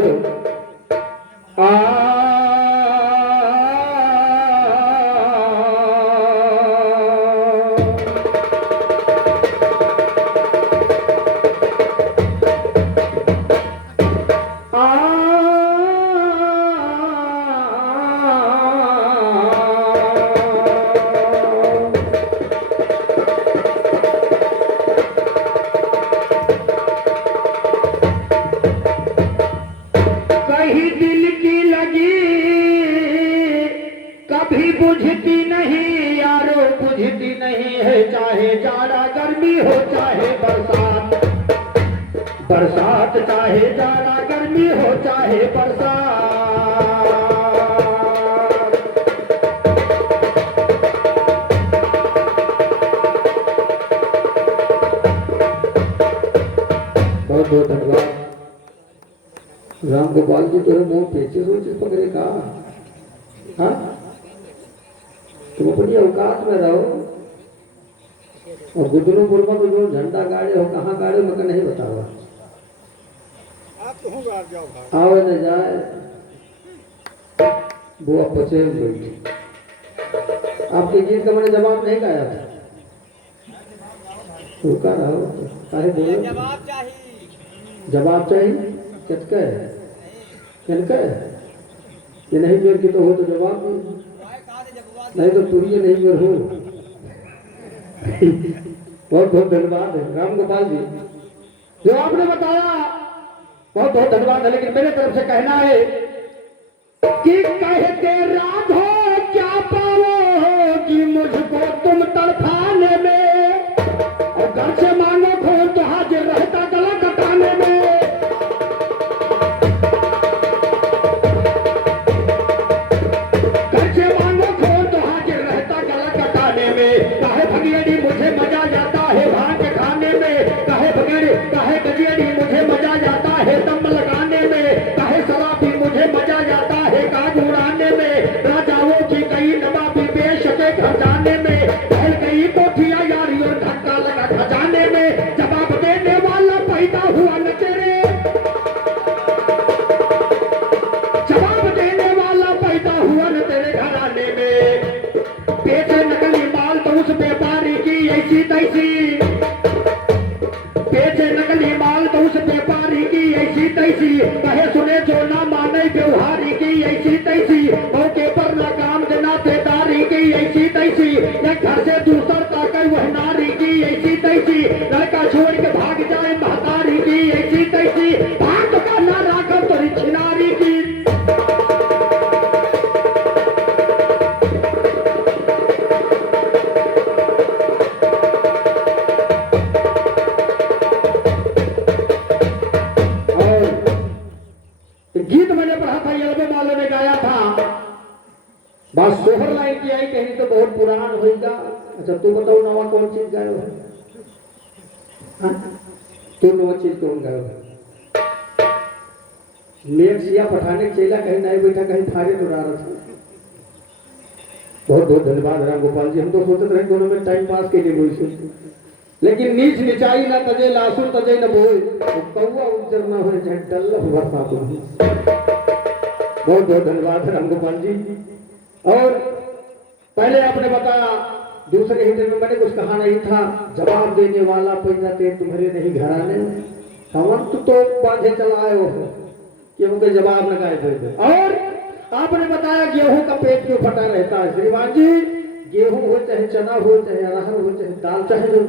और कहीं दिल की लगी कभी बुझती नहीं यारो, बुझती नहीं है, चाहे जाड़ा गर्मी हो चाहे बरसात, बरसात चाहे जाड़ा गर्मी हो चाहे बरसात। बहुत बहुत धन्यवाद। राम गोपाल जी तेरे मुंह पेचे सोचे पकड़े का, हाँ तुम अपनी औकात में रहो। और गुदरूपुर में तो जो झंडा गाड़े हो कहाँ गाड़े मगर नहीं बताओ। आओ न जाए बुआ पचे बैठी। आपके गीत का मैंने जवाब नहीं गाया था, रुका रहो काहे बोलो। जवाब चाहिए किसका है, किनका है? ये नहीं मेरे की तो हो तो जवाब नहीं तो तुरी नहीं मेरे हो। बहुत बहुत धन्यवाद है राम गोपाल जी, जो आपने बताया बहुत बहुत धन्यवाद है। लेकिन मेरे तरफ से कहना है कि कहते राधो क्या पाओगी मुझको तुम तड़पाने में, और घर से मांगो खो तो हाजिर रहता गला कटाने में। काहे भगेड़ी मुझे मजा जाता है भांग खाने में, काहे भगेड़ी काहे गजेड़ी मुझे मजा जाता है दम लगाने में, काहे शराबी मुझे मजा जाता है काज उड़ाने में। राजाओं की कई नवाबी बेशके खजाने में, पहल गई कोठिया यारी और धक्का लगा खजाने में। जवाब देने वाला पैदा हुआ न तेरे, जवाब देने वाला पैदा हुआ न तेरे घराने में। बेचे नकली माल तो उस व्यापारी की ऐसी तैसी, बेचे नकली माल तो उस व्यापारी की ऐसी तैसी, कहे सुने जो ना माने व्यवहारी की ऐसी तैसी, मौके पर ना काम देना देदारी की ऐसी तैसी, या घर से दूसर ताकर वह नारी की ऐसी तैसी, लड़का छोड़ के भाग जाए महतारी की ऐसी तैसी, भाग का ना राखब तो छिनारी की। गीत मैंने पढ़ा था, एल्बम वाले ने गाया था, बस सोहर लाइन की आई कहीं तो बहुत पुरान होगा। अच्छा तू बताओ नवा कौन चीज गायो है, तू नवा चीज कौन गायो है? मेघ सिया पठाने चेला कहीं नहीं बैठा कहीं फाड़े तो डाल था। बहुत बहुत धन्यवाद राम गोपाल जी। हम तो सोचते रहे दोनों में टाइम पास के लिए बोल, लेकिन नीच निचाई ना तजे लासुर तजे न बोल, कौआ उज्जर ना हो चाहे डल्लफ वर्षा को। बहुत बहुत धन्यवाद राम गोपाल जी। और पहले आपने बताया दूसरे हिंदे में मैंने कुछ कहा नहीं था, जवाब देने वाला पैदा ते तुम्हारे नहीं घराने, हम तो बांधे चलाए हो कि उनके जवाब न गाए। और आपने बताया गेहूं का पेट क्यों फटा रहता है श्रीमान जी। गेहूं हो चाहे चना हो चाहे अरहर हो चाहे दाल, चाहे जो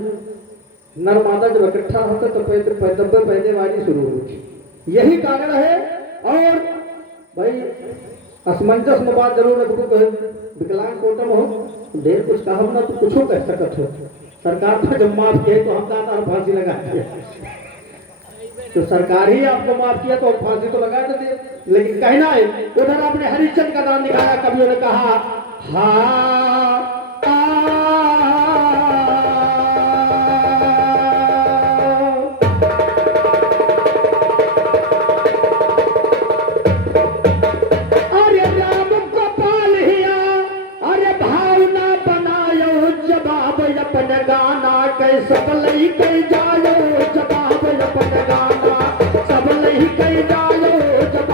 नरमादा जब इकट्ठा होता तो दब्बे पहले वाली शुरू होती, यही कारण है। और भाई असमंजस में बात जरूर रखो, विकलांग कोटम हो ढेर कुछ कहा ना तो कुछ कह सकत हो। सरकार पर जब माफ किए तो हम कहा फांसी लगा दिया, तो सरकार ही आपको माफ किया तो फांसी तो लगा देते। लेकिन कहना है उधर आपने हरिश्चंद्र का नाम दिखाया, कवियों ने कहा हाँ सब लई कई जायो जवाब अपन गाना, सब लई कई जायो जवाब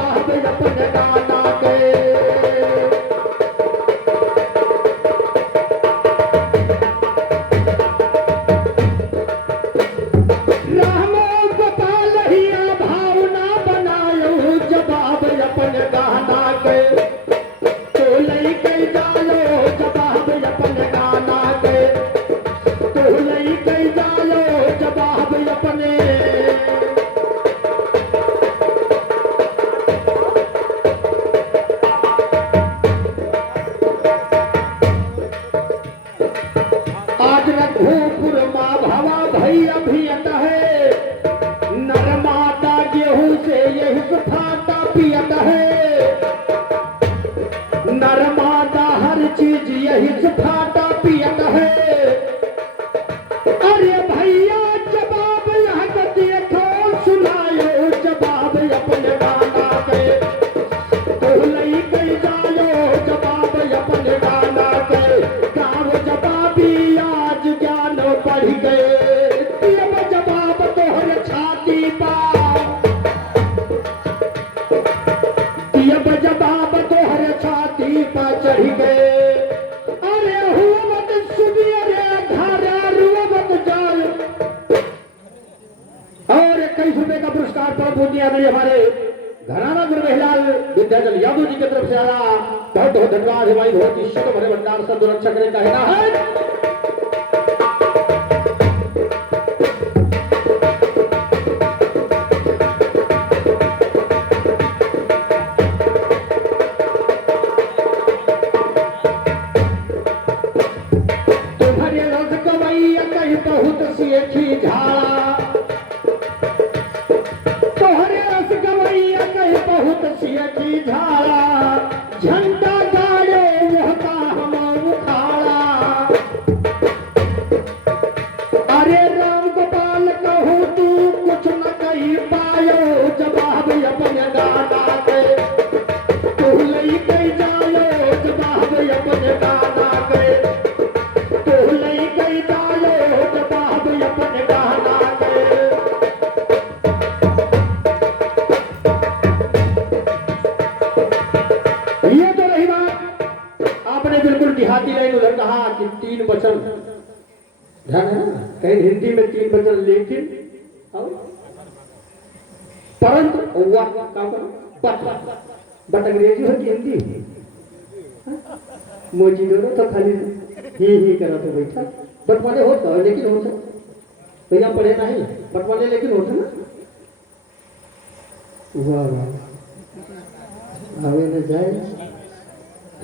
पुरस्कार पर पूजनीय आदरणीय हमारे घराना गुरु महिलाल विद्याचल यादव जी की तरफ से आया। बहुत बहुत धन्यवाद है भाई, बहुत ही शुभ भरे भंडार सब रक्षा करने का है। बहुत सी झाड़ा तोहरे रस गवैया कहीं बहुत सी झाड़ा झंडा गाड़े होता हम उखाड़ा। अरे राम गोपाल कहूँ तू कुछ न कही पायो जवाब अपने गाना के तू लई कही जायो जवाब अपने गाना के तू लई कही जायो जवाब अपने गाना के। ये तो रही बात आपने बिल्कुल देहाती लाइन उधर कहा कि 3 वचन ध्यान है ना, कहीं हिंदी में 3 वचन लेकिन परंतु बट अंग्रेजी हो कि हिंदी मोची दोनों तो खाली ही करा तो बैठा बट माने होता है लेकिन होता भैया पढ़े नहीं बट माने लेकिन होता ना। वाह वाह आगे न जाए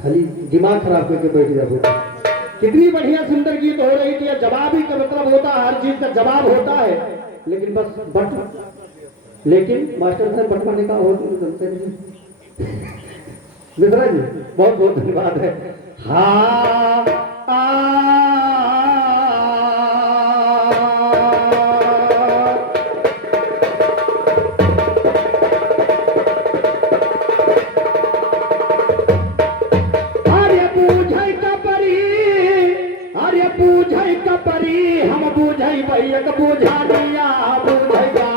खाली दिमाग खराब करके बैठ जाओ। कितनी बढ़िया सुंदर गीत हो रही थी। जवाब ही का मतलब होता है, हर चीज का जवाब होता है, लेकिन बस बट लेकिन मास्टर साहब बटवाने का और मिश्रा जी बहुत बहुत धन्यवाद है। हाँ बूझै कपरी हम बूझै भैया बूझा दिया बूझैया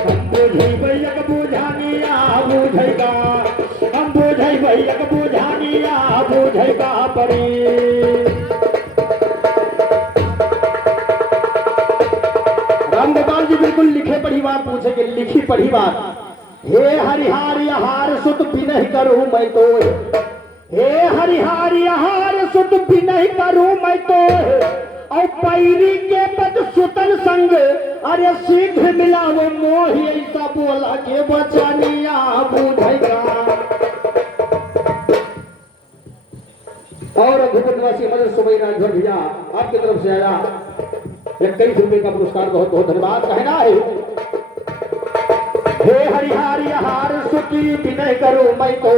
हम बूझै भैया बूझानिया बूझैगा हम बूझै भैया बूझानिया बूझैगा परी। रामगोपाल जी बिल्कुल लिखे पढ़ी बात पूछेंगे, लिखी पढ़ी बात। हे हरिहार यहार सुत बिनह करूं मैं तो हे हरिहार यहार सुत बिनह करूं मैं तो और पैरी के पद सुतन संग अरे शीघ्र मिलाओ मोहि ऐसा बोला के बचानिया बूझेगा। और रघुपतवासी मदर सुबई राजभर भैया आपकी तरफ से आया 21 रुपए का पुरस्कार, बहुत बहुत धन्यवाद कहना है। हे हरिहार यहार सुखी विनय करो मैं तो।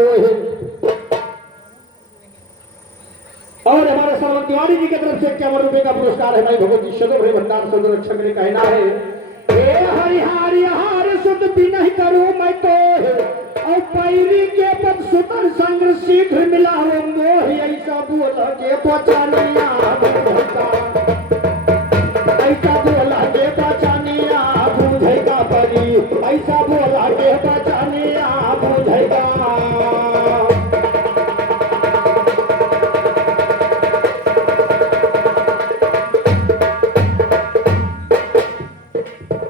और हमारे श्रवण तिवारी जी की तरफ से 51 रुपए का पुरस्कार है भाई भगवती सदर भंडार सदर रक्षक ने कहना है। हे हरिहार यहार सुत विनय करो मैं तो और पैरी के पद सुतन संग शीघ्र मिलाओ मोहि ऐसा बोला के बचानिया ऐसा बोला के बचानिया बूझेगा परी ऐसा बोला के बचानिया बूझेगा।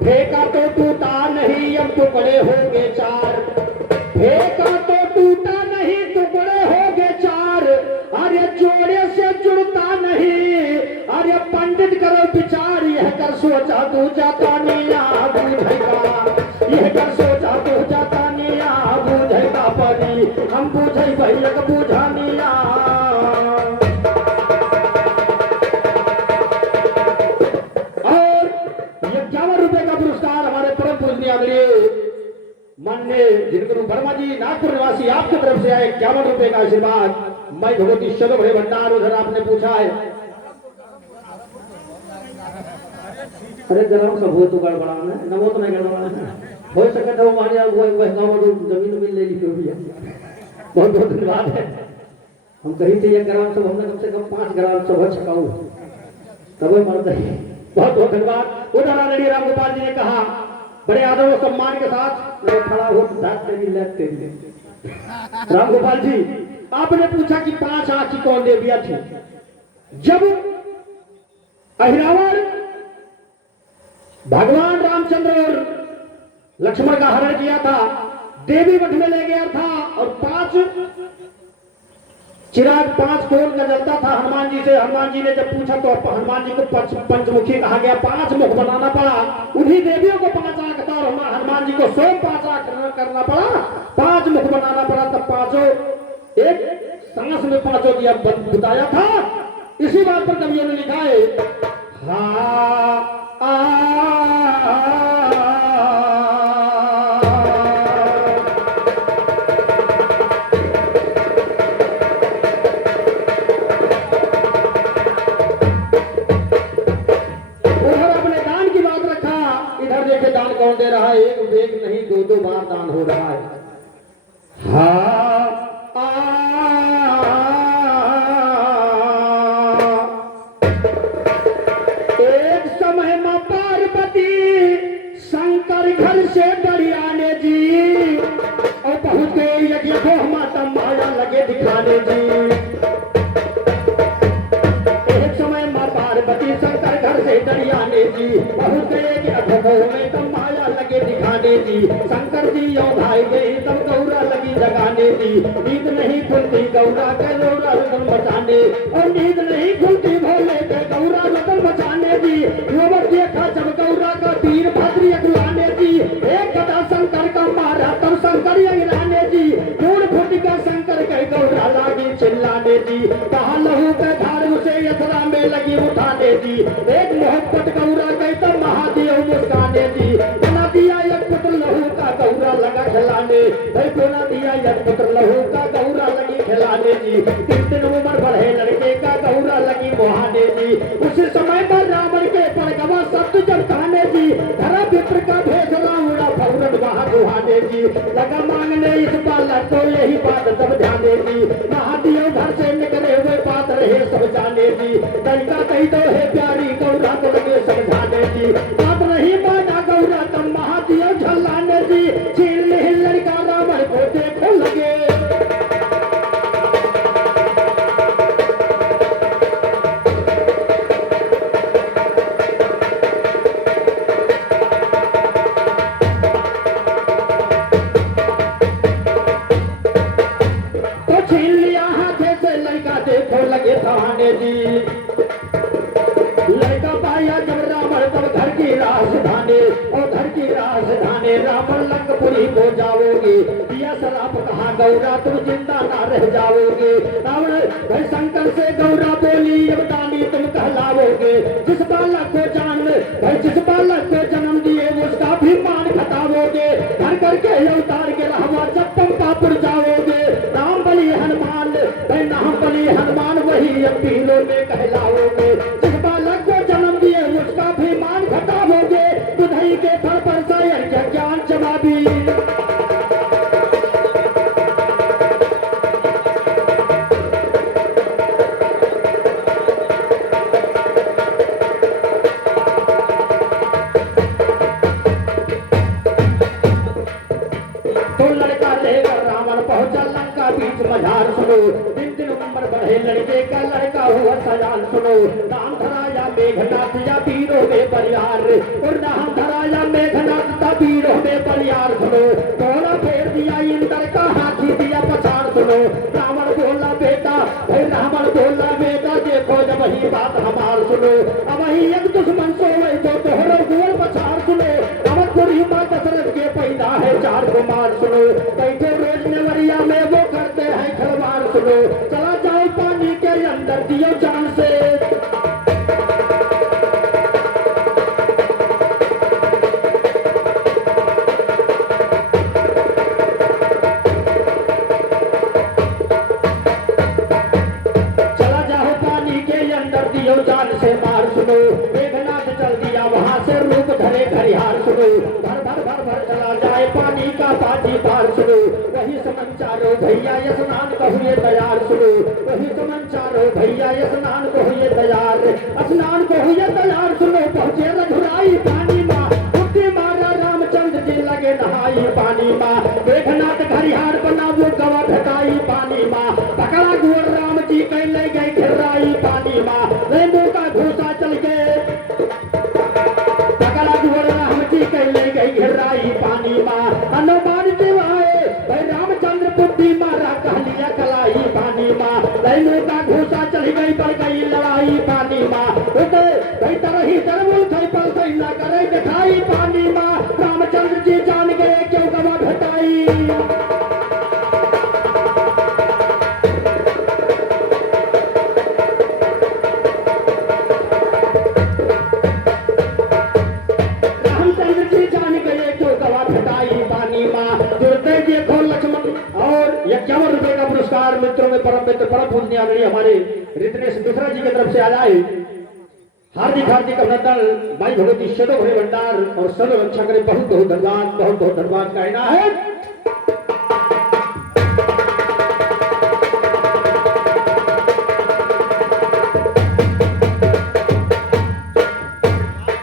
फेंका तो टूटा नहीं अब टुकड़े हो गए 4 फेंका तो टूटा नहीं टुकड़े हो गए 4 अरे जोड़े से जुड़ता नहीं अरे पंडित करो विचार यह कर सोचा तू जाता निया बूझेगा यह कर सोचा तू जाता निया बूझेगा परी हम बूझे भैया बूझानिया। और 51 रुपए का पुरस्कार हमारे परम पूजनीय आदरणीय माननीय जिनगुरु वर्मा जी नागपुर निवासी आपकी तरफ से आए 51 रुपए का आशीर्वाद। मैं भगवती चलो बड़े भंडार उधर आपने पूछा है। अरे ग्राम सब हो तो गड़बड़ाना है नमो तो नहीं गड़बड़ाना है हो सके तो मान जाओ वो गाँव जमीन ले ली भी है। बहुत बहुत धन्यवाद है। हम कहीं थे ये ग्राम सब हमने कम से कम 5 ग्राम सब छकाऊ तब मरते हैं। बहुत बहुत धन्यवाद। उधर आदरणीय रामगोपाल जी ने कहा बड़े आदर और सम्मान के साथ खड़ा हो। रामगोपाल जी आपने पूछा कि 5 आंख की कौन देवियां थी। जब अहिरावण भगवान रामचंद्र और लक्ष्मण का हरण किया था, देवी मठ में ले गया था और 5 चिराग 5 कोल का जलता था हनुमान जी से। हनुमान जी ने जब पूछा तो हनुमान जी को पंचमुखी कहा गया, 5 मुख बनाना पड़ा। उन्हीं देवियों को 5 आंख था और हनुमान जी को स्वयं 5 आंख करना पड़ा, 5 मुख बनाना पड़ा। तब 5 एक सांस में 5 दिया बताया था। इसी बात पर कवियों ने लिखा है, दान कौन दे रहा है? एक वेग नहीं 2-2 बार दान हो रहा है। एक समय मां पार्वती शंकर घर से डरियाने जी और पहुंच गए यज्ञ को माता माया लगे दिखाने जी। एक समय मां पार्वती शंकर घर से डरियाने जी पहुंच गए में तब माया लगे दिखाने जी। शंकर जी यो भाई गई तब गौरा लगी जगाने जी। नींद नहीं खुलती गौरा के गौरा रतन बचाने और नींद नहीं खुलती भोले के गौरा रतन बचाने जी। योवर देखा जब गौरा का वीर भद्र अगुलाने जी। एक गदा शंकर का मारा तब शंकर अगिराने जी। दूर फुट का शंकर के गौरा लागी चिल्लाने जी। कहा लहू के धार उसे यथरा में लगी उठाने जी। एक मोहब्बत गौरा गई तब महादेव मुस्काने जी। बना दिया एक पुत्र लहू का गौरा लगा खिलाने। बना दिया एक पुत्र लहू का गौरा लगी खिलाने जी। 3 दिन उम्र बढ़े लड़के का गौरा लगी मोहाने जी। उसी समय पर रावण के परगवा सत्य जब खाने जी। धरा विप्र का भेष रावणा फौरन वहां दुहाने जी। लगा मांगने इस बालक को यही बात सब ध्याने जी। महादेव घर से निकले हुए बात रहे सब जाने जी। लड़का कही तो है प्यारी गौरा को लगे समझाने जी। बात नहीं माना गौरा तब महादेव झल्लाने जी। छीन ले लड़का रावण को देखो लगे। तो छीन लिया हाथे से लड़का देखो लगे थाने जी। लड़का पाया जब रावण तब घर की राजधानी और घर की राजधानी रावण लंकपुरी को जाओगे। दिया सराप कहा गौरा तुम जिंदा ना रह जाओगे। रावण भाई शंकर से गौरा बोली अब दानी तुम कहलाओगे। जिस बालक को जन्म दिए उसका भी मान घटाओगे। घर करके अवतार के रहवा जब तुम पापुर जाओगे। नाम बली हनुमान भाई नाम बली हनुमान वही अब पीरों में कहलाओगे। जिस बालक को जन्म दिए उसका भी मान घटाओगे। बुधई के फल पर शायर क्या ज्ञान जवाबी। तो लड़का लेकर रावण पहुंचा लंका बीच मझार सुनो। 3 उम्र बढ़े लड़के का लड़का हुआ सजान सुनो। नाम धरा या मेघनाथ या वीरों में परियार और नाम धरा या मेघनाथ था वीरों में परियार सुनो। तोड़ा फेर दिया इंद्र का हाथी दिया पछाड़ सुनो। रावण बोला बेटा भाई रावण बोला बेटा देखो जब वही बात हमार सुनो। अब वही एक दुश्मन सोए तो तोहरो गोल पछाड़ सुनो। अवधपुरी मां दशरथ के पैदा है 4 कुमार सुनो। बैठे रोज नेवरिया में वो करते हैं खिलवाड़ सुनो। चला जाओ पानी के अंदर दियो जान से। चला जाओ पानी के अंदर दियो जान से मार सुनो। मेघनाथ चल दिया वहां से रूप धरे घरिहार सुनो। भर भर भर भर चला जाए पानी का पाटी पार सुनो। वही समाचारो भैया स्नान को हुए तैयार सुनो। वही समाचारो भैया स्नान को हुए तैयार। स्नान को हुए तैयार सुनो। पहुंचे रघुराई पानी माँ मुक्ति मारा रामचंद्र जी लगे नहाई पानी माँ। मेघनाथ घरिहार बना वो गवा ढकाई पानी माँ। हमची कैले गए घेराई पानी माँ रेंबू का घूसा चल गए पकड़ा घोड़ा हमची कैले गए घेराई पानी माँ हनुमान जी आए भाई रामचंद्र बुद्धि मारा कहलिया कलाई पानी माँ रेंबू का घूसा चल गई बढ़ गई लड़ाई पानी माँ उठे भाई तरही तरबुल थे पर सही ना करे दिखाई पानी माँ रामचंद्र जी जान गए क्यों गवा भेटाई ₹51 का पुरस्कार मित्रों में परम मित्र परम पूजनीय आदरणीय हमारे रितनेश मिश्रा जी की तरफ से आ जाए हार्दिक हार्दिक अभिनंदन भाई भगवती सदो भरे भंडार और सदो रक्षा करे बहुत बहुत धन्यवाद बहुत बहुत धन्यवाद कहना है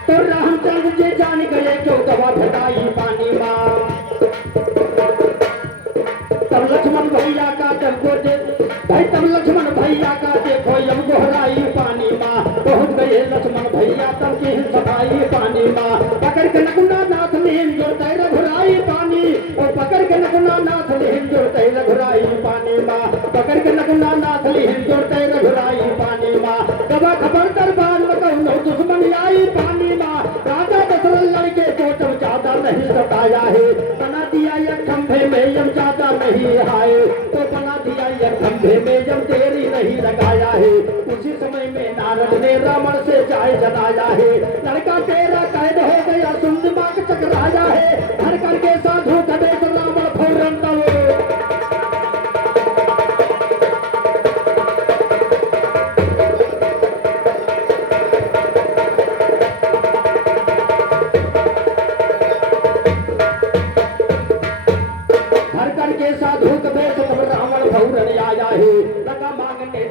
तो रामचंद्र जी जान गए क्यों गवा भेटाई पानी माँ तब लक्ष्मण भैया का देखो भाई तब लक्ष्मण भैया का देखो यम गोहराई पानी माँ पहुंच गए लक्ष्मण भैया तब की सफाई पानी माँ पकड़ के नकुना नाथ लीन जोड़ते रघुराई पानी और पकड़ के नकुना नाथ लीन जोड़ते रघुराई पानी माँ पकड़ के नकुना नाथ लीन जोड़ते रघुराई पानी माँ गवा खबर दरबार में कहूँ दुश्मन आई पानी माँ राजा दशरथ लड़के को जब ज्यादा नहीं सताया है बना दिया यह खंभे में यम ज्यादा नहीं आए तो बना दिया यह खंभे में जब तेरी नहीं लगाया है उसी समय में नारद ने रावण से जाय जलाया है लड़का तेरा कैद हो गया सुन दिमाग चकराया है हर करके साधु कदे तो रावण फौरन तब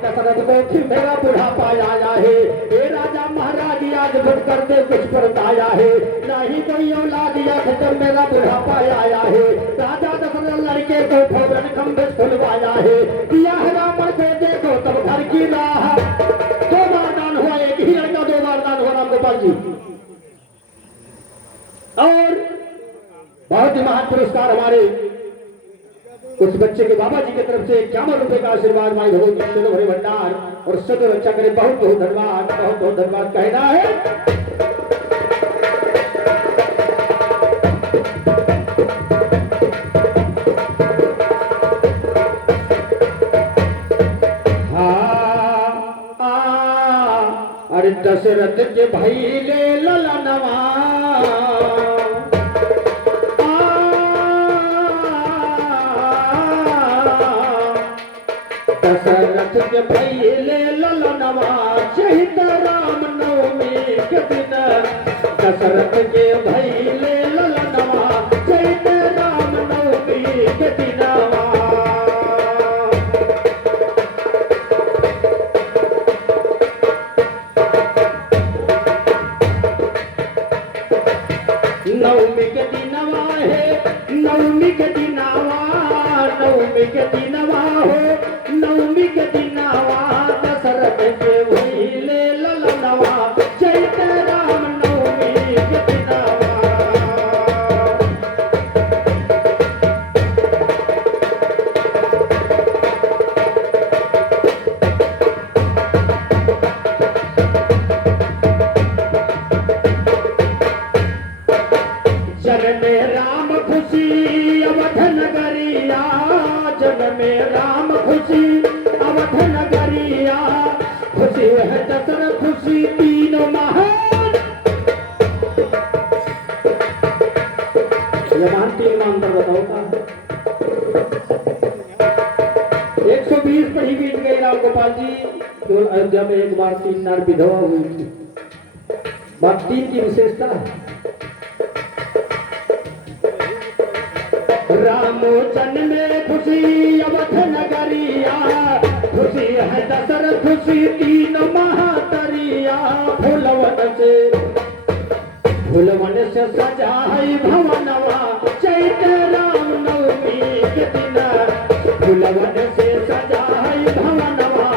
दशरथ को फिर मेरा बुढ़ापा आया है ये राजा महाराज आज भट कर दे कुछ परताया है नहीं कोई औलाद या जब मेरा बुढ़ापा आया है राजा दशरथ लड़के को फौरन खंभे खुलवाया है दिया है रावण को देखो तब घर की राह 2 बार दान हुआ एक ही लड़का 2 बार दान हुआ राम गोपाल जी और बहुत ही महान पुरस्कार हमारे उस बच्चे के बाबा जी की तरफ से ₹51 का आशीर्वाद माई भगवती सदो भरे भंडार और सदो रक्षा करे बहुत बहुत धन्यवाद कहना है अरे दशरथ के भाई ले ललनवा दशरथ के भाई ले ललनवा चहित राम नवमी के दिन दशरथ के भाई ले ललनवा चहित राम नवमी के दिनवा नवमी के दिनवा है नवमी के दिनवा नवमी के दिनवा हो नवमी के दिनवा दशरथ के भइले ललनवा चैत राम नवमी के दिनवा जन में राम खुशी अवध नगरिया जन में राम खुशी अवध नगरिया खुशी है दशरथ खुशी तीनों महान ये मान 3 अंतर बताओ का 120 पर ही बीत गए राम गोपाल जी जो अयोध्या में एक बार 3 नार विधवा हुई थी बात 3 की विशेषता है रामोचन में खुशी अवध नगरिया खुशी है दशरथ खुशी 3 महातरिया फूलवन से सजा है भवनवा चैत राम नवमी के दिन फूलवन से सजा है भवनवा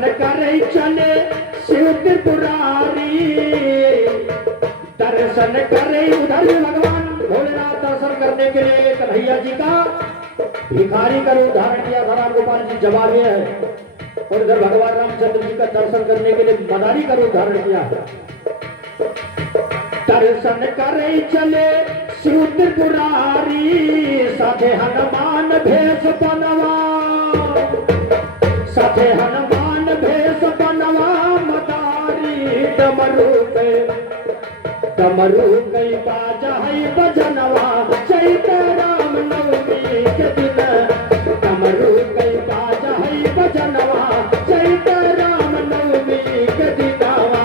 दर्शन करे चले शिव त्रिपुरारी, दर्शन करे उधर भी भगवान भोलेनाथ दर्शन करने के लिए कन्हैया जी का भिखारी का रूप धारण किया था। राम गोपाल जी जवाब ये है, और इधर भगवान रामचंद्र जी का दर्शन करने के लिए मदारी का रूप धारण किया है। दर्शन करे चले शिव त्रिपुरारी, साथे हनुमान भेष बनवा, साथे हनुमान भेष बनवा मदारी, डमरू गई बाजा है बजनवा, चैत राम नवमी के दिन, डमरू गई बाजा है बजनवा, चैत राम नवमी के दिनवा।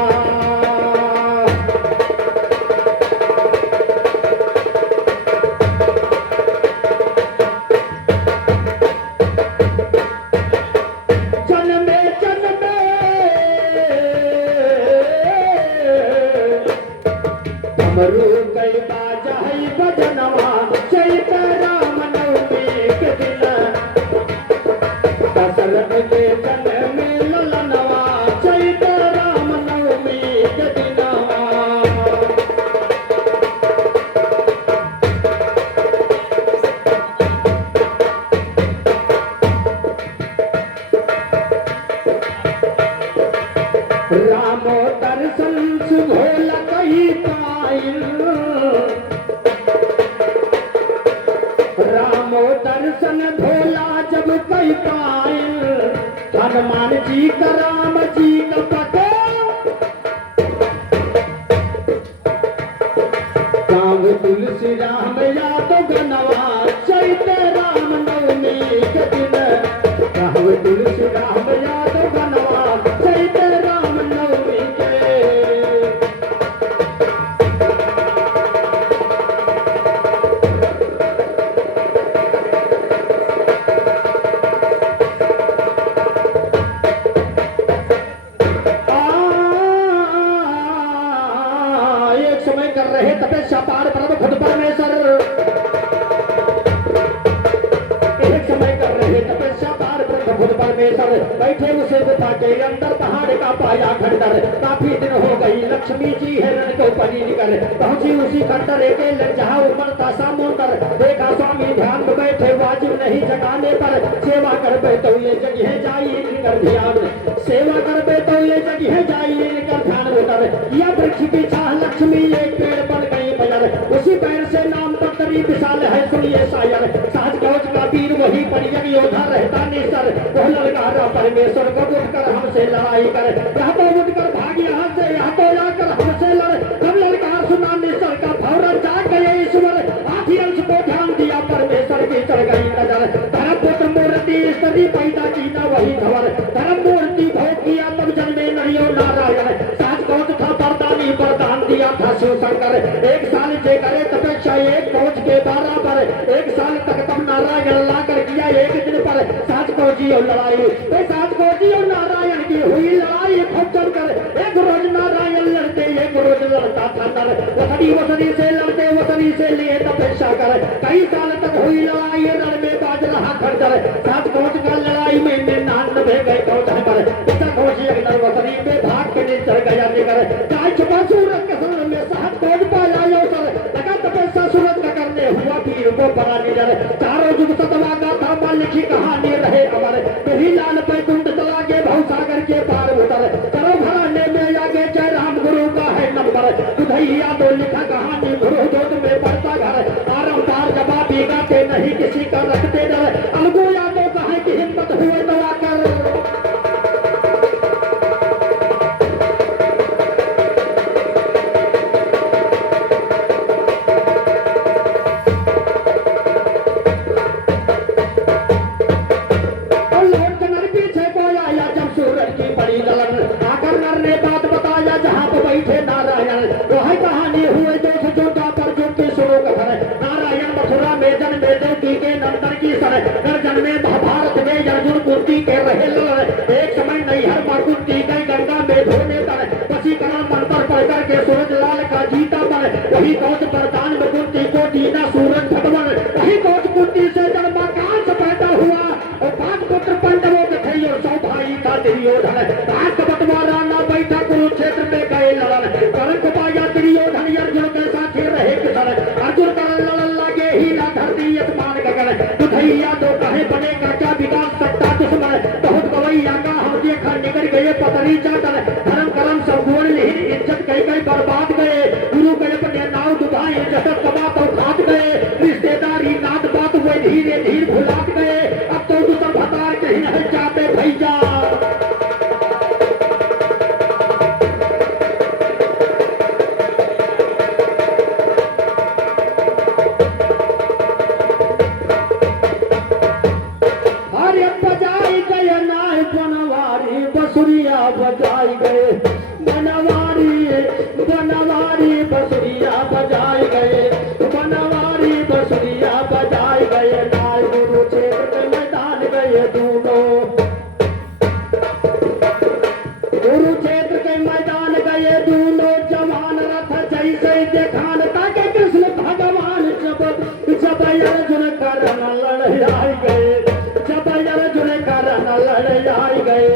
डमरू गई बाजा है बजनवा, चैत राम नवमी के दिन, दशरथ के जन्म में ललनवा, चैत राम नवमी के दिनवा। रामो दर्शन सुभोल कही पाइल, रामो दर्शन भोला जब कही पाइल, हनुमान जी का राम जी का पतो, गाँव तुलसी राम याद गनवा, चैत राम नवमी के दिन, गाँव तुलसी राम याद गनवा, चैत राम नवमी के। एक समय कर रहे तपस्या पार ब्रह्म खुद परमेश्वर, एक समय कर रहे तपस्या पार ब्रह्म खुद परमेश्वर, बैठे उसे गुफा के अंदर पहाड़ का पाया खंडर, काफी दिन हो गई लक्ष्मी जी हिरण को परी निकर, पहुंची उसी खंडर के लग जहाँ उमड़ता समुंदर, देखा स्वामी ध्यान में बैठे वाजिब नहीं जगाने पर, सेवा कर बैठो ये जगह जाइए इनकर ध्यान, सेवा कर बैठो ये जगह जाइए इनकर ध्यान उतर, यह वृक्ष की छाह लक्ष्मी एक पेड़ पर गई बजर, उसी पेड़ से नाम तरी विशाल है सुनिए शायर, साज कवच का वीर वही परिजन योद्धा रहता निसर, वह ललकारा परमेश्वर को उठकर हमसे लड़ाई कर, यह तो उठकर भाग यहाँ से, यह तो जाकर हमसे लड़, तब ललकार सुना निसर का भौरा जाग गए ईश्वर, आधी अंश को ध्यान दिया परमेश्वर की चढ़ गई नजर, धर्म पुत्र मूर्ति स्त्री पैदा की न वही धवर, धर्म मूर्ति भोग किया तब जन्मे नरियो नारायण, साज कवच था वरदानी वरदान दिया था शिव शंकर, एक साल जे करे तपस्या एक कवच के बराबर, एक साल तक तब नारायण लाकर किया एक दिन पर, साज कवची और लड़ाई, साज कवची और नारायण की हुई लड़ाई खूब चलकर, एक रोज नारायण लड़ते एक रोज लड़ता था नर, वसनी से लड़ते वसनी से लिए तपस्या कर, कई साल तक हुई लड़ाई रण में बाज रहा खंडर, साज कवच का लड़ाई में 99 गए कवच पर, कवची एक नर वसनी में भाग के लिए चढ़ गया निकर, चाहे छुपा सूरज के सर में साहब कवच पाया अवसर, लगा तपस्या सूरज का करने हुआ वीर को बड़ा निडर, चारों युग सतवा गाथा में लिखी कहानी रहे अमर, यही लाल बैकुंठ चला के भवसागर के पार उतर, करो घराने में आगे जय राम गुरु का है नंबर, बुधैया तो लिखा कहानी गुरु जोत में पड़ता घर, आरंपार जवाबी गाते नहीं किसी का रखते डर, अलगू यादों का है कि हिम्मत हुए दवा कर। गर्जन में महाभारत में अर्जुन कुंती के रहे लड़, एक समय नैहर में कुंती गई गंगा में धोने तर, वशीकरण मंत्र पढ़ करके सूरज लाल का जीता बन, वही कौच वरदान में कुंती को दीना सूरज भगवान, वही कौच कुंती से जन्मा कांस पैदा हुआ, और 5 पुत्र पांडवों के थे और 100 भाई था दुर्योधन। धन भाग बंटवारा ना बैठा कुरुक्षेत्र में गए लड़न करण को पाया दुर्योधन अर्जुन के साथी रहे किसान अर्जुन करण लड़न लगे ही ना धरती आसमान गगन दुधैया दो कहे बनेगा क्या बिगाड़ सकता दुश्मन बहुत गवैया का हम देखा निकल गए पतरी चाटन धर्म कर्म सब गुण नहीं इज्जत कई कई बर्बाद गए गुरु गए अपने नाव डुबाए जगत कमा तो खात गए रिश्तेदारी नात बात हुए धीरे धीरे भुलात गए अब तो दूसरा भतार कहीं नहीं जाते भैया बजाई गए बनवारी बनवारी बसुरिया बजाई गए बनवारी बसुरिया बजाई गए नाय कुरुक्षेत्र के मैदान गए दोनों कुरुक्षेत्र के मैदान गए दोनों जवान रथ जैसे देखान ताके कृष्ण भगवान जब अर्जुन करण लड़ाई गए जब अर्जुन करण लड़ाई गए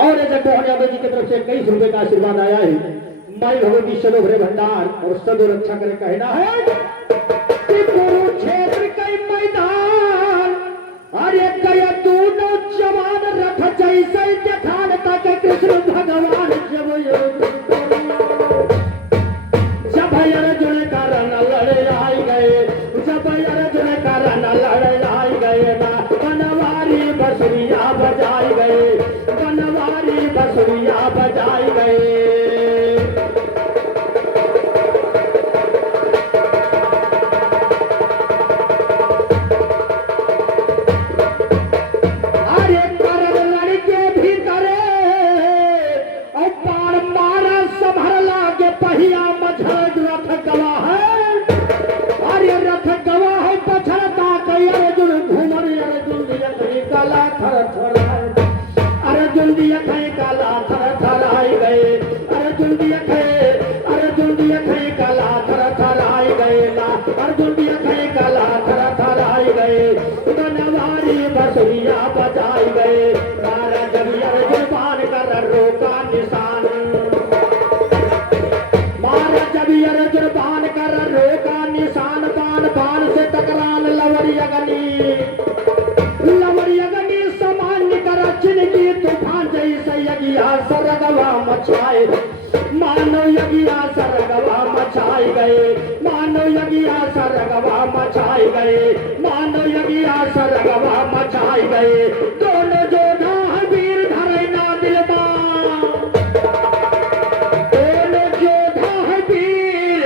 और जब मोहन यादव जी की तरफ से 21 रुपए का आशीर्वाद आया है माई भगवती सदो भरे भंडार और सदो रक्षा करे कहना है कि कुरुक्षेत्र के मैदान अरे गया दोनों जवान रथ जैसे देखान ताके कृष्ण भगवान जब अर्जुन करण लड़ाई गए जब अर्जुन करण लड़ाई गए ना बनवारी बसुरिया बजाई गए बनवारी बसुरिया बजाई गए अरे करण लड़के भीतरे और पार मारा संभर लागे पहिया मझड़ रथ गवा है अरे रथ गवा है पछड़ता कई अर्जुन घूमर अर्जुन दिया गला थर थर अर्जुन दिया काला थर थर आई गए अर्जुन दिया काला थर थर आई गए ना अर्जुन दिया काला थर थर आई गए बनवारी बसुरिया बजाई गए मारा जब अर्जुन बाण कर रोका निशान मारा जब अर्जुन बाण कर रोका निशान बाण बाण से टकरान लवरियगनी सामान्य कर चिनकी तूफान जैसे यज्ञा सरगवा मचाए मानो यज्ञा सरगवा मचाए गए मानो यज्ञा सरगवा मचाए गए मानो यज्ञा सरगवा मचाए गए दोनों जोधा वीर धरे ना दिलबा दोनों जोधा वीर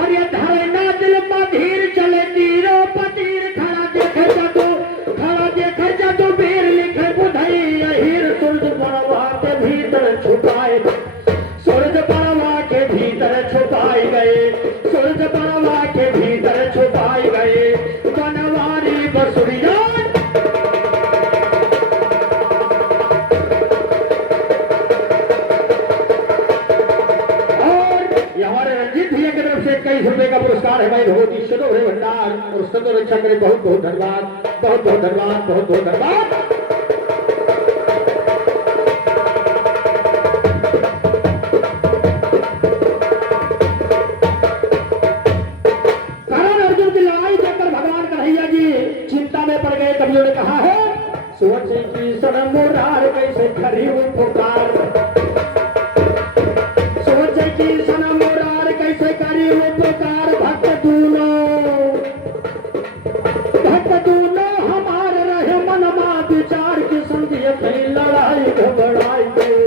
अरे धरे ना दिलबा धीर चले तीरों पतीर खड़ा देखे जदू वीर लिखे बुधई हीर सूरज बड़वा के भीतर छुपाए सूरज बड़वा के भीतर छुपाए गए सूरज बड़वा के भीतर छुपाए गए बनवारी बसुरिया और हमारे रंजीत भैया की तरफ से 21 रुपए का पुरस्कार है भाई भगवती सदो भरे भंडार और सदो रक्षा करे बहुत बहुत धन्यवाद बहुत बहुत धन्यवाद बहुत बहुत धन्यवाद करण अर्जुन की लड़ाई देखकर भगवान कन्हैया जी चिंता में पड़ गए कवियों ने कहा है सोचे की सनम मुरार कैसे खरी पुकार सोचे की सनम मुरार कैसे करी पुकार भक्त दूनो हमारे रहे मनमा विचार की संधिया कहीं लड़ाई घबराई गए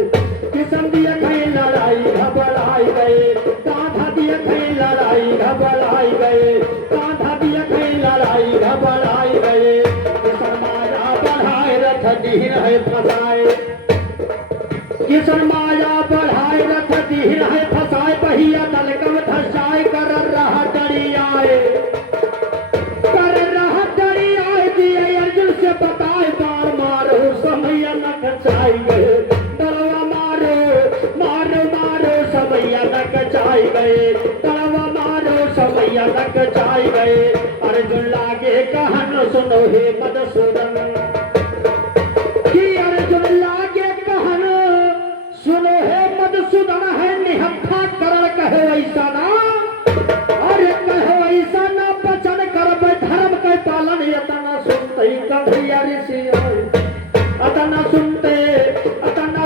की संधिया कहीं लड़ाई घबराई गए कांधा दिया कहीं लड़ाई घबराई गए कांधा दिया कहीं लड़ाई घबराई गए किसन माया बढ़ाए रथ दीन है फसाए किसन माया बढ़ाए रथ दीन है फसाए पहिया तलकम धसाए कर रहा डरी आए अर्जुन से बताए बार मारो समय न कचाई गए डरवा मारो मारो मारो समय न कचाई गए डरवा मारो समय न कचाई गए अर्जुन लागे कहन सुनो हे मधुसूदन कि अर्जुन लागे कहन सुनो हे मधुसूदन है निहत्था करण कहे ऐसा ना अरे कहे ऐसा ना बचन करब धर्म के पालन यतना सुनते कंधैया ऋषि अतना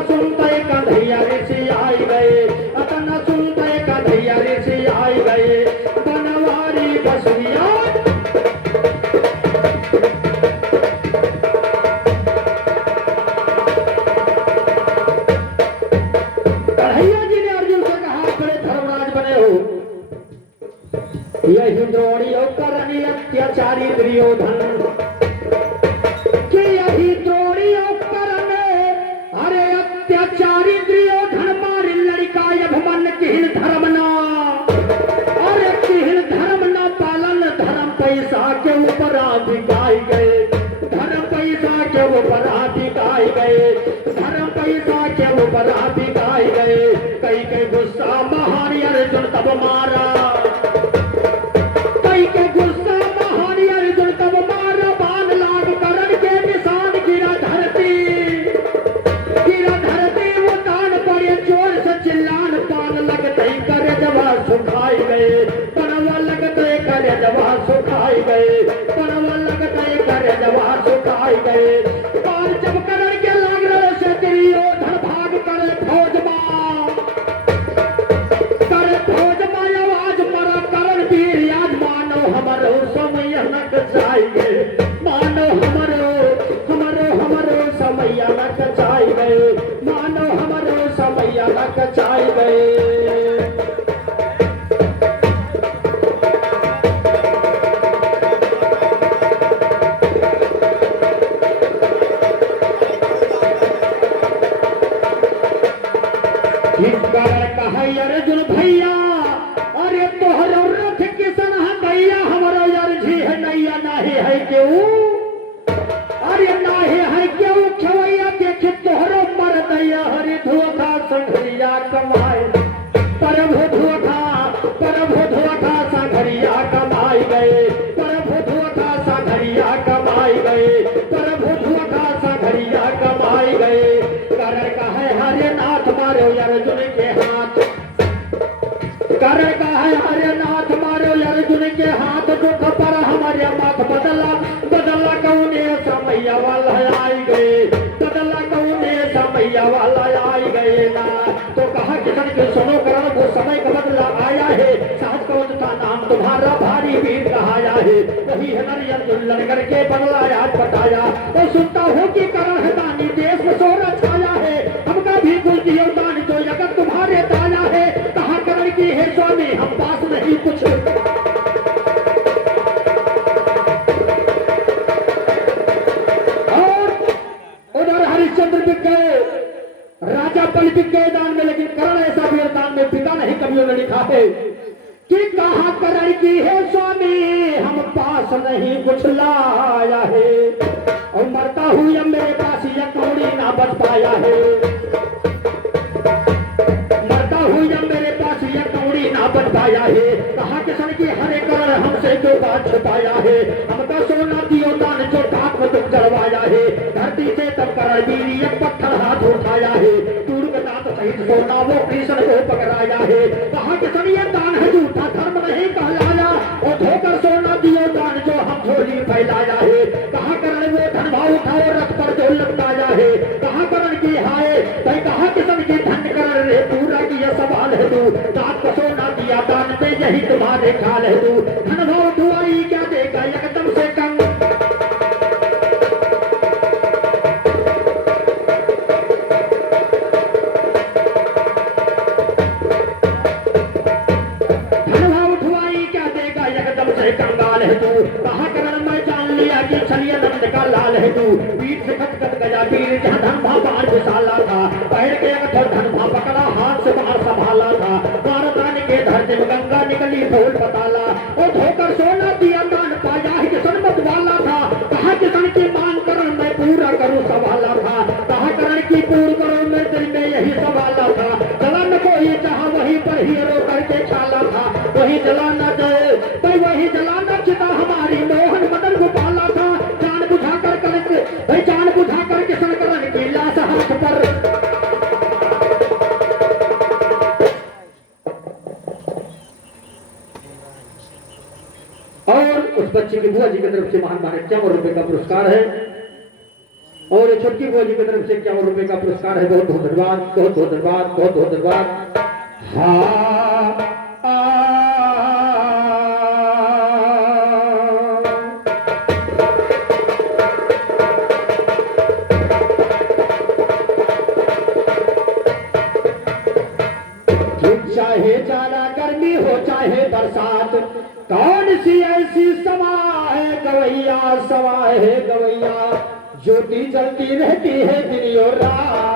सुनते कंधैया ऋषि आई गए अतना सुनते कंधैया ऋषि आई गए बनवारी बसुरिया कन्हैया जी ने अर्जुन से कहा बड़े धर्मराज बने हो यही द्रोणियों करनी अत्याचारी दुर्योधन कि यही द्रोणियों करने अरे अत्याचारी दुर्योधन मारी लड़का अभिमन किहिल धर्म ना अरे किहिल धर्म ना पालन धर्म पैसा के ऊपर अधिकाई गए धर्म पैसा के ऊपर अधिकाई गए धर्म पैसा के ऊपर अधिकाई गए कई गुस्सा महान अर्जुन तब मारा के गुस्सा महानी अर्जुन तब मारा बाण लाग करण के निशान गिरा धरती वो तान पड़े जोर से चिल्लान पान लगते करे जवा सुखाई गए पनवा लगते करे जवा सुखाई गए पनवा लगते करे जवा सुखाई गए पान जब करण के लाग रहे से दुर्योधन भाग करे फौज में आवाज मरा करण वीर आज हमारो समय नक जाइए मानो हमारो समय नक जाई गए मानो हमारो समय नक जाई गए अर्जुन भैया अरे तोहरो रथ किसन भैया हमारा अर्जी है नैया नाही है क्यों अरे नाही है क्यों खवैया देखे तोहरो मर दैया हरि धोखा संघरिया कमाए प्रभु धोखा संघरिया कमाई गए प्रभु धोखा संघरिया कमाई गए प्रभु धोखा संघरिया कमाई गए करण का है हरे नाथ मारो अर्जुन के हाथ करण का है हरे नाथ मारो अर्जुन के हाथ दुख पर हमारे माथ बदला कौने समय वाला आई गए बदला कौने समय वाला आई गए ना तो कहा किसान के सुनो करण वो समय का बदला आया है साहस कौन का नाम तुम्हारा भारी वीर कहाया है वही है नर अर्जुन लड़ करके बदला आज बताया तो सुनता हो कि करण है दानी देश में सोरा छाया है हमका भी कुछ दियो दान जो जगत तुम्हारे ताया है कहा करण की है स्वामी हम पास नहीं कुछ और उधर हरिश्चंद्र बिक गए राजा बलि बिक गए दान में लेकिन करण ऐसा भी दान में पिता नहीं कभी उन्होंने लिखा है कि कहा करण की है स्वामी हम पास नहीं कुछ लाया है और मरता हुआ मेरे पास यह कौड़ी ना बच पाया है मरता हुआ मेरे पास यह कौड़ी ना बच पाया है कहा किसान की हरे करण हमसे जो बात छुपाया है हमका सोना दियो दान जो डाक में तुम जलवाया है धरती से तब करण वीर एक पत्थर हाथ उठाया है टूट दांत सहित सोना वो कृष्ण को पकड़ाया है कहा किसान ये दान है झूठा धर्म नहीं कहलाया और धोकर सोना दियो दान जो हम झोली फैलाया है कहा करण वो धन भाव उठाओ रथ पर जो लपटाया है कहा करण की हाय भाई कहा किसान की धन करण रे पूरा की यह सवाल है तू दांत को सोना दिया दान पे यही तुम्हारे ख्याल है तू धन भाव दुआई क्या देगा एकदम से कम कंगाल है तू कहा करण मैं जान लिया कि छलिया नंद का लाल है तू वीर से खटखट गया वीर जहाँ धन बाण विशाला था पैर के अगर धन पकड़ा हाथ से बाहर संभाला था बारदान के धरती में गंगा निकली फूल पताला और धोकर सोना दिया दान पाया है किसान मत वाला था कहा किसान की मांग करण मैं पूरा करूं सवाला था कहा करण की पूर्ण करो मेरे दिल में यही सवाला था जलन को ही चाहा वहीं पर हीरो करके छाला था वही जलाना जाए वही जलाना चिता हमारी मोहन मदन गोपाला था जान बच्चे की बुआ जी की तरफ से महान 51 रुपए का पुरस्कार है और ये छोटकी बुआ जी की तरफ से 51 रुपए का पुरस्कार है। बहुत बहुत धन्यवाद, बहुत बहुत धन्यवाद, बहुत बहुत धन्यवाद। हाँ चाहे ज्यादा गर्मी हो चाहे बरसात, कौन सी ऐसी समा है गवैया, सवा है गवैया, ज्योति जलती रहती है दिन और रात।